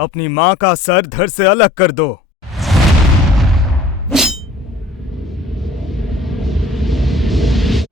अपनी माँ का सर धड़ से अलग कर दो।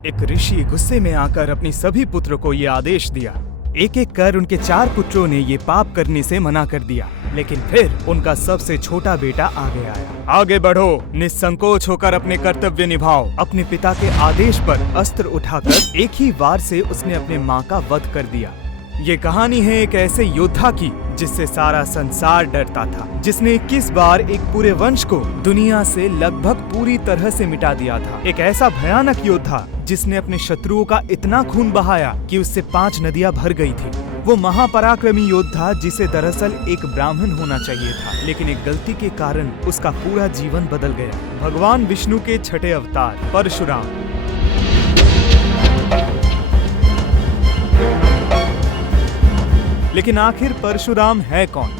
एक ऋषि गुस्से में आकर अपनी सभी पुत्रों को ये आदेश दिया। एक एक कर उनके 4 पुत्रों ने ये पाप करने से मना कर दिया, लेकिन फिर उनका सबसे छोटा बेटा आगे आया। आगे बढ़ो, निसंकोच होकर अपने कर्तव्य निभाओ। अपने पिता के आदेश पर अस्त्र उठाकर एक ही वार से उसने अपने माँ का वध कर दिया। ये कहानी है एक ऐसे योद्धा की जिससे सारा संसार डरता था, जिसने 21 बार एक पूरे वंश को दुनिया से लगभग पूरी तरह से मिटा दिया था। एक ऐसा भयानक योद्धा जिसने अपने शत्रुओं का इतना खून बहाया कि उससे 5 नदियां भर गई थी। वो महापराक्रमी योद्धा जिसे दरअसल एक ब्राह्मण होना चाहिए था, लेकिन एक गलती के कारण उसका पूरा जीवन बदल गया। भगवान विष्णु के छठे अवतार परशुराम। लेकिन आखिर परशुराम है कौन?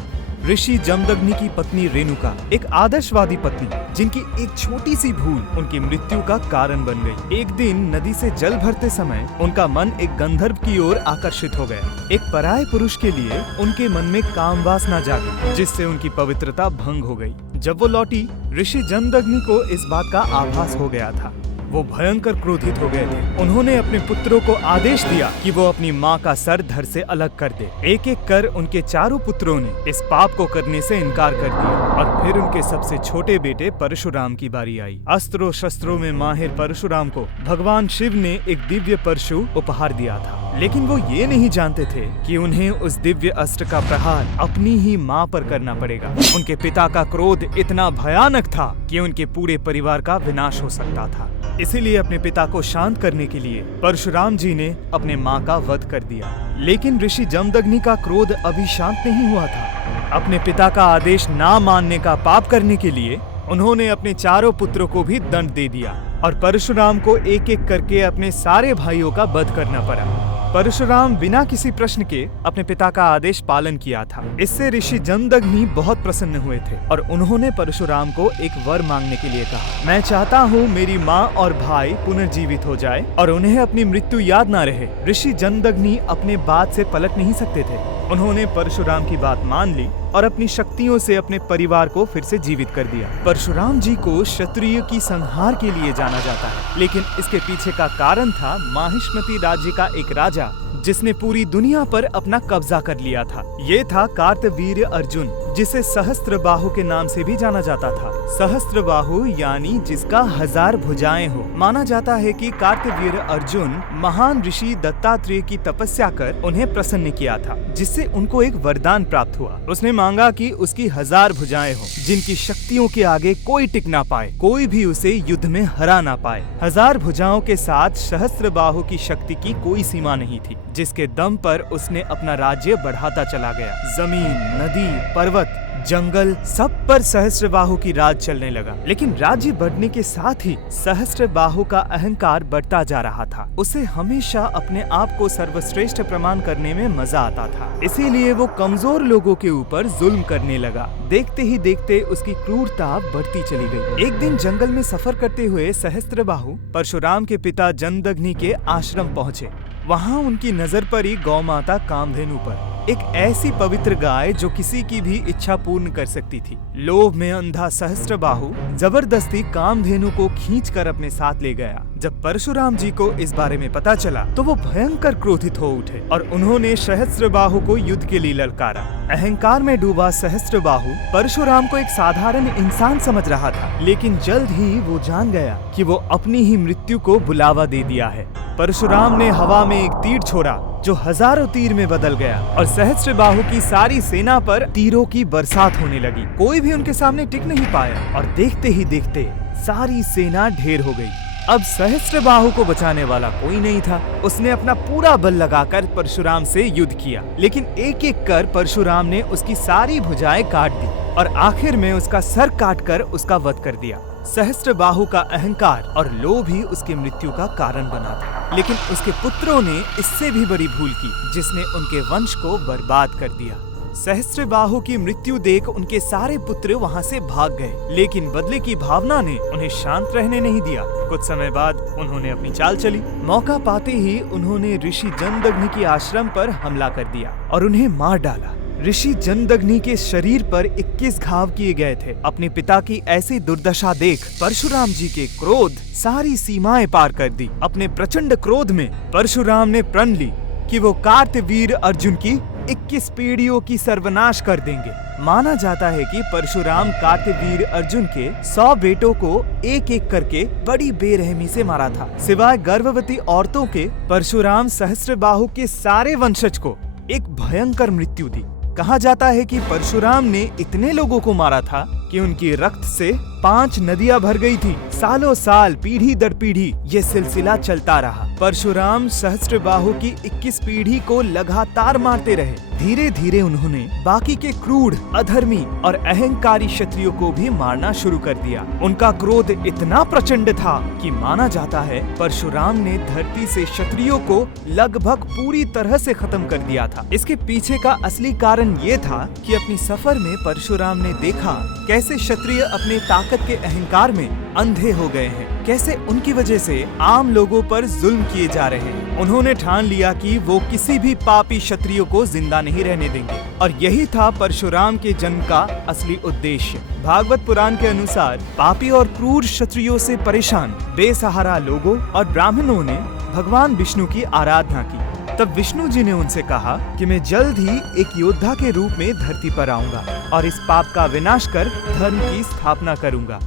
ऋषि जमदग्नि की पत्नी रेणुका, एक आदर्शवादी पत्नी जिनकी एक छोटी सी भूल उनकी मृत्यु का कारण बन गई। एक दिन नदी से जल भरते समय उनका मन एक गंधर्व की ओर आकर्षित हो गया। एक पराये पुरुष के लिए उनके मन में काम वासना जागी, जिससे उनकी पवित्रता भंग हो गई। जब वो लौटी, ऋषि जमदग्नि को इस बात का आभास हो गया था। वो भयंकर क्रोधित हो गए थे। उन्होंने अपने पुत्रों को आदेश दिया कि वो अपनी माँ का सर धड़ से अलग कर दे। एक एक कर उनके 4 पुत्रों ने इस पाप को करने से इनकार कर दिया और फिर उनके सबसे छोटे बेटे परशुराम की बारी आई। अस्त्रों शस्त्रों में माहिर परशुराम को भगवान शिव ने एक दिव्य परशु उपहार दिया था, लेकिन वो ये नहीं जानते थे कि उन्हें उस दिव्य अस्त्र का प्रहार अपनी ही माँ पर करना पड़ेगा। उनके पिता का क्रोध इतना भयानक था कि उनके पूरे परिवार का विनाश हो सकता था। इसीलिए अपने पिता को शांत करने के लिए परशुराम जी ने अपने माँ का वध कर दिया। लेकिन ऋषि जमदग्नि का क्रोध अभी शांत नहीं हुआ था। अपने पिता का आदेश ना मानने का पाप करने के लिए उन्होंने अपने 4 पुत्रों को भी दंड दे दिया और परशुराम को एक एक करके अपने सारे भाइयों का वध करना पड़ा। परशुराम बिना किसी प्रश्न के अपने पिता का आदेश पालन किया था। इससे ऋषि जमदग्नि बहुत प्रसन्न हुए थे और उन्होंने परशुराम को एक वर मांगने के लिए कहा। मैं चाहता हूँ मेरी माँ और भाई पुनर्जीवित हो जाए और उन्हें अपनी मृत्यु याद ना रहे। ऋषि जमदग्नि अपने बात से पलट नहीं सकते थे। उन्होंने परशुराम की बात मान ली और अपनी शक्तियों से अपने परिवार को फिर से जीवित कर दिया। परशुराम जी को क्षत्रिय की संहार के लिए जाना जाता है, लेकिन इसके पीछे का कारण था माहिष्मति राज्य का एक राजा जिसने पूरी दुनिया पर अपना कब्जा कर लिया था। ये था कार्तवीर्य अर्जुन, जिसे सहस्त्रबाहु के नाम से भी जाना जाता था। सहस्त्रबाहु यानी जिसका 1000 भुजाएं हो। माना जाता है कि कार्तवीर्य अर्जुन महान ऋषि दत्तात्रेय की तपस्या कर उन्हें प्रसन्न किया था, जिससे उनको एक वरदान प्राप्त हुआ। उसने मांगा कि उसकी 1000 भुजाएं हो, जिनकी शक्तियों के आगे कोई टिक ना पाए, कोई भी उसे युद्ध में हरा ना पाए। 1000 भुजाओं के साथ सहस्त्रबाहु की शक्ति की कोई सीमा नहीं थी, जिसके दम पर उसने अपना राज्य बढ़ाता चला गया। जमीन, नदी, पर्वत, जंगल, सब पर सहस्त्रबाहु की राज चलने लगा। लेकिन राज्य बढ़ने के साथ ही सहस्त्रबाहु का अहंकार बढ़ता जा रहा था। उसे हमेशा अपने आप को सर्वश्रेष्ठ प्रमाण करने में मजा आता था। इसीलिए वो कमजोर लोगों के ऊपर जुल्म करने लगा। देखते ही देखते उसकी क्रूरता बढ़ती चली गई। एक दिन जंगल में सफर करते हुए सहस्त्रबाहु परशुराम के पिता जमदग्नि के आश्रम पहुँचे। वहाँ उनकी नजर पड़ी गौ माता कामधेनु पर, एक ऐसी पवित्र गाय जो किसी की भी इच्छा पूर्ण कर सकती थी। लोभ में अंधा सहस्त्रबाहु जबरदस्ती कामधेनु को खींचकर अपने साथ ले गया। जब परशुराम जी को इस बारे में पता चला तो वो भयंकर क्रोधित हो उठे और उन्होंने सहस्त्रबाहु को युद्ध के लिए ललकारा। अहंकार में डूबा सहस्त्रबाहु परशुराम को एक साधारण इंसान समझ रहा था, लेकिन जल्द ही वो जान गया कि वो अपनी ही मृत्यु को बुलावा दे दिया है। परशुराम ने हवा में एक तीर छोड़ा जो हजारों तीर में बदल गया और सहस्त्रबाहु की सारी सेना पर तीरों की बरसात होने लगी। कोई भी उनके सामने टिक नहीं पाया और देखते ही देखते सारी सेना ढेर हो गई। अब सहस्त्रबाहु को बचाने वाला कोई नहीं था। उसने अपना पूरा बल लगाकर परशुराम से युद्ध किया, लेकिन एक एक कर परशुराम ने उसकी सारी भुजाएं काट दी और आखिर में उसका सर काटकर उसका वध कर दिया। सहस्त्रबाहु का अहंकार और लोभ ही उसकी मृत्यु का कारण बना था, लेकिन उसके पुत्रों ने इससे भी बड़ी भूल की, जिसने उनके वंश को बर्बाद कर दिया। सहस्त्रबाहु की मृत्यु देख उनके सारे पुत्र वहां से भाग गए, लेकिन बदले की भावना ने उन्हें शांत रहने नहीं दिया। कुछ समय बाद उन्होंने अपनी चाल चली। मौका पाते ही उन्होंने ऋषि जमदग्नि के आश्रम पर हमला कर दिया और उन्हें मार डाला। ऋषि जमदग्नि के शरीर पर 21 घाव किए गए थे। अपने पिता की ऐसी दुर्दशा देख परशुराम जी के क्रोध सारी सीमाएं पार कर दी। अपने प्रचंड क्रोध में परशुराम ने प्रण ली कि वो कार्तवीर अर्जुन की 21 पीढ़ियों की सर्वनाश कर देंगे। माना जाता है कि परशुराम कार्तवीर अर्जुन के 100 बेटों को एक एक करके बड़ी बेरहमी से मारा था। सिवाय गर्भवती औरतों के परशुराम सहस्त्रबाहु के सारे वंशज को एक भयंकर मृत्यु दी। कहा जाता है कि परशुराम ने इतने लोगों को मारा था कि उनकी रक्त से 5 नदियां भर गई थी। सालों साल पीढ़ी दर पीढ़ी ये सिलसिला चलता रहा। परशुराम सहस्त्रबाहु की 21 पीढ़ी को लगातार मारते रहे। धीरे धीरे उन्होंने बाकी के क्रूर, अधर्मी और अहंकारी क्षत्रियों को भी मारना शुरू कर दिया। उनका क्रोध इतना प्रचंड था कि माना जाता है परशुराम ने धरती से क्षत्रियों को लगभग पूरी तरह से खत्म कर दिया था। इसके पीछे का असली कारण ये था कि अपनी सफर में परशुराम ने देखा कैसे क्षत्रिय अपने ताकत के अहंकार में अंधे हो गए हैं, कैसे उनकी वजह से आम लोगों पर जुल्म किए जा रहे हैं। उन्होंने ठान लिया कि वो किसी भी पापी क्षत्रियो को जिंदा नहीं रहने देंगे और यही था परशुराम के जन्म का असली उद्देश्य। भागवत पुराण के अनुसार पापी और क्रूर क्षत्रियों से परेशान बेसहारा लोगों और ब्राह्मणों ने भगवान विष्णु की आराधना की। तब विष्णु जी ने उनसे कहा कि मैं जल्द ही एक योद्धा के रूप में धरती पर आऊंगा और इस पाप का विनाश कर धर्म की स्थापना करूंगा।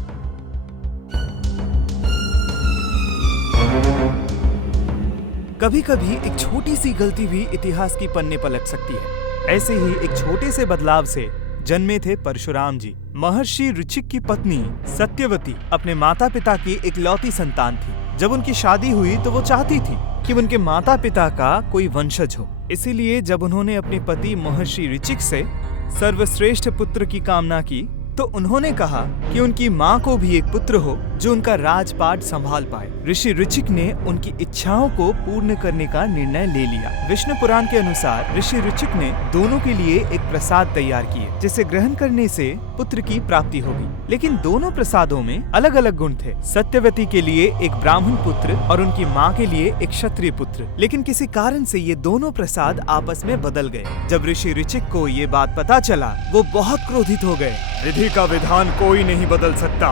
कभी कभी एक छोटी सी गलती भी इतिहास की पन्ने पर लग सकती है। ऐसे ही एक छोटे से बदलाव से जन्मे थे परशुराम जी। महर्षि ऋचिक की पत्नी सत्यवती अपने माता पिता की इकलौती संतान थी। जब उनकी शादी हुई तो वो चाहती थी कि उनके माता पिता का कोई वंशज हो। इसीलिए जब उन्होंने अपने पति महर्षि ऋचिक से सर्वश्रेष्ठ पुत्र की कामना की तो उन्होंने कहा कि उनकी माँ को भी एक पुत्र हो जो उनका राजपाट संभाल पाए। ऋषि ऋचिक ने उनकी इच्छाओं को पूर्ण करने का निर्णय ले लिया। विष्णु पुराण के अनुसार ऋषि ऋचिक ने दोनों के लिए एक प्रसाद तैयार किए जिसे ग्रहण करने से पुत्र की प्राप्ति होगी। लेकिन दोनों प्रसादों में अलग अलग गुण थे। सत्यवती के लिए एक ब्राह्मण पुत्र और उनकी माँ के लिए एक क्षत्रिय पुत्र। लेकिन किसी कारण से ये दोनों प्रसाद आपस में बदल गए। जब ऋषि ऋचिक को ये बात पता चला वो बहुत क्रोधित हो गए। विधि का विधान कोई नहीं बदल सकता।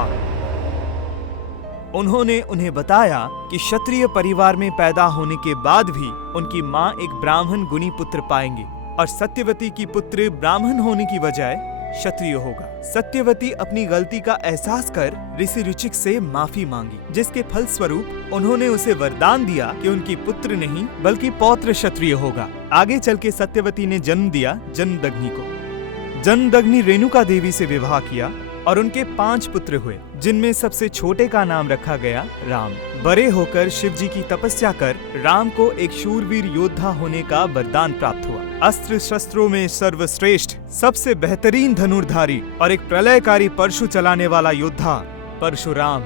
उन्होंने उन्हें बताया कि क्षत्रिय परिवार में पैदा होने के बाद भी उनकी माँ एक ब्राह्मण गुणी पुत्र पाएंगी और सत्यवती की पुत्र ब्राह्मण होने की बजाय क्षत्रिय होगा। सत्यवती अपनी गलती का एहसास कर ऋषि ऋचिक से माफी मांगी, जिसके फलस्वरूप उन्होंने उसे वरदान दिया कि उनकी पुत्र नहीं बल्कि पौत्र क्षत्रिय होगा। आगे चल के सत्यवती ने जन्म दिया जमदग्नि को। जमदग्नि रेणुका देवी से विवाह किया और उनके 5 पुत्र हुए, जिनमें सबसे छोटे का नाम रखा गया राम। बड़े होकर शिव जी की तपस्या कर राम को एक शूरवीर योद्धा होने का वरदान प्राप्त हुआ। अस्त्र शस्त्रों में सर्वश्रेष्ठ, सबसे बेहतरीन धनुर्धारी और एक प्रलयकारी परशु चलाने वाला योद्धा परशुराम।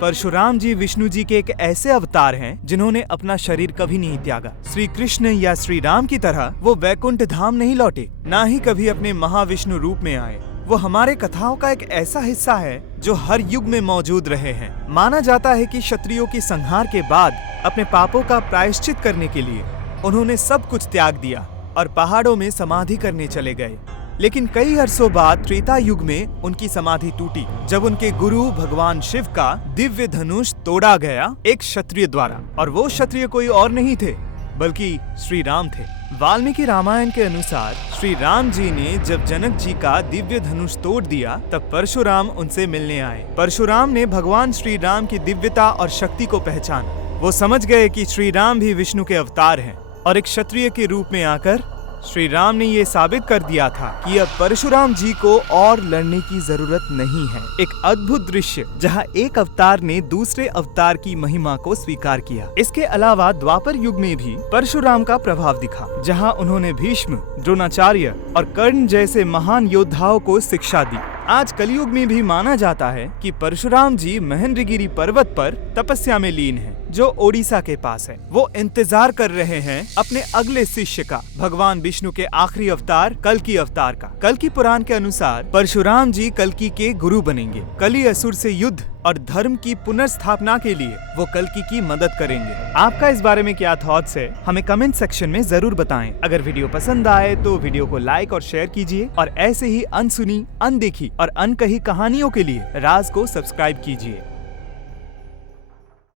परशुराम जी विष्णु जी के एक ऐसे अवतार हैं जिन्होंने अपना शरीर कभी नहीं त्यागा। श्री कृष्ण या श्री राम की तरह वो वैकुंठ धाम नहीं लौटे, ना ही कभी अपने महाविष्णु रूप में आए। वो हमारे कथाओं का एक ऐसा हिस्सा है जो हर युग में मौजूद रहे हैं। माना जाता है कि क्षत्रियों की संहार के बाद अपने पापों का प्रायश्चित करने के लिए उन्होंने सब कुछ त्याग दिया और पहाड़ों में समाधि करने चले गए। लेकिन कई अरसों बाद त्रेता युग में उनकी समाधि टूटी जब उनके गुरु भगवान शिव का दिव्य धनुष तोड़ा गया एक क्षत्रिय द्वारा, और वो क्षत्रिय कोई और नहीं थे बल्कि श्री राम थे। वाल्मीकि रामायण के अनुसार श्री राम जी ने जब जनक जी का दिव्य धनुष तोड़ दिया तब परशुराम उनसे मिलने आए। परशुराम ने भगवान श्री राम की दिव्यता और शक्ति को पहचाना। वो समझ गए कि श्री राम भी विष्णु के अवतार हैं और एक क्षत्रिय के रूप में आकर श्री राम ने ये साबित कर दिया था कि अब परशुराम जी को और लड़ने की जरूरत नहीं है। एक अद्भुत दृश्य जहां एक अवतार ने दूसरे अवतार की महिमा को स्वीकार किया। इसके अलावा द्वापर युग में भी परशुराम का प्रभाव दिखा, जहां उन्होंने भीष्म, द्रोणाचार्य और कर्ण जैसे महान योद्धाओं को शिक्षा दी। आज कलयुग में भी माना जाता है कि परशुराम जी महेंद्रगिरी पर्वत पर तपस्या में लीन हैं, जो ओडिशा के पास है। वो इंतजार कर रहे हैं अपने अगले शिष्य का, भगवान विष्णु के आखिरी अवतार कल्कि अवतार का। कल्कि पुराण के अनुसार परशुराम जी कल्कि के गुरु बनेंगे। कली असुर से युद्ध और धर्म की पुनर्स्थापना के लिए वो कल्कि की मदद करेंगे। आपका इस बारे में क्या थॉट्स है, हमें कमेंट सेक्शन में जरूर बताएं। अगर वीडियो पसंद आए तो वीडियो को लाइक और शेयर कीजिए और ऐसे ही अनसुनी, अनदेखी और अनकही कहानियों के लिए राज को सब्सक्राइब कीजिए।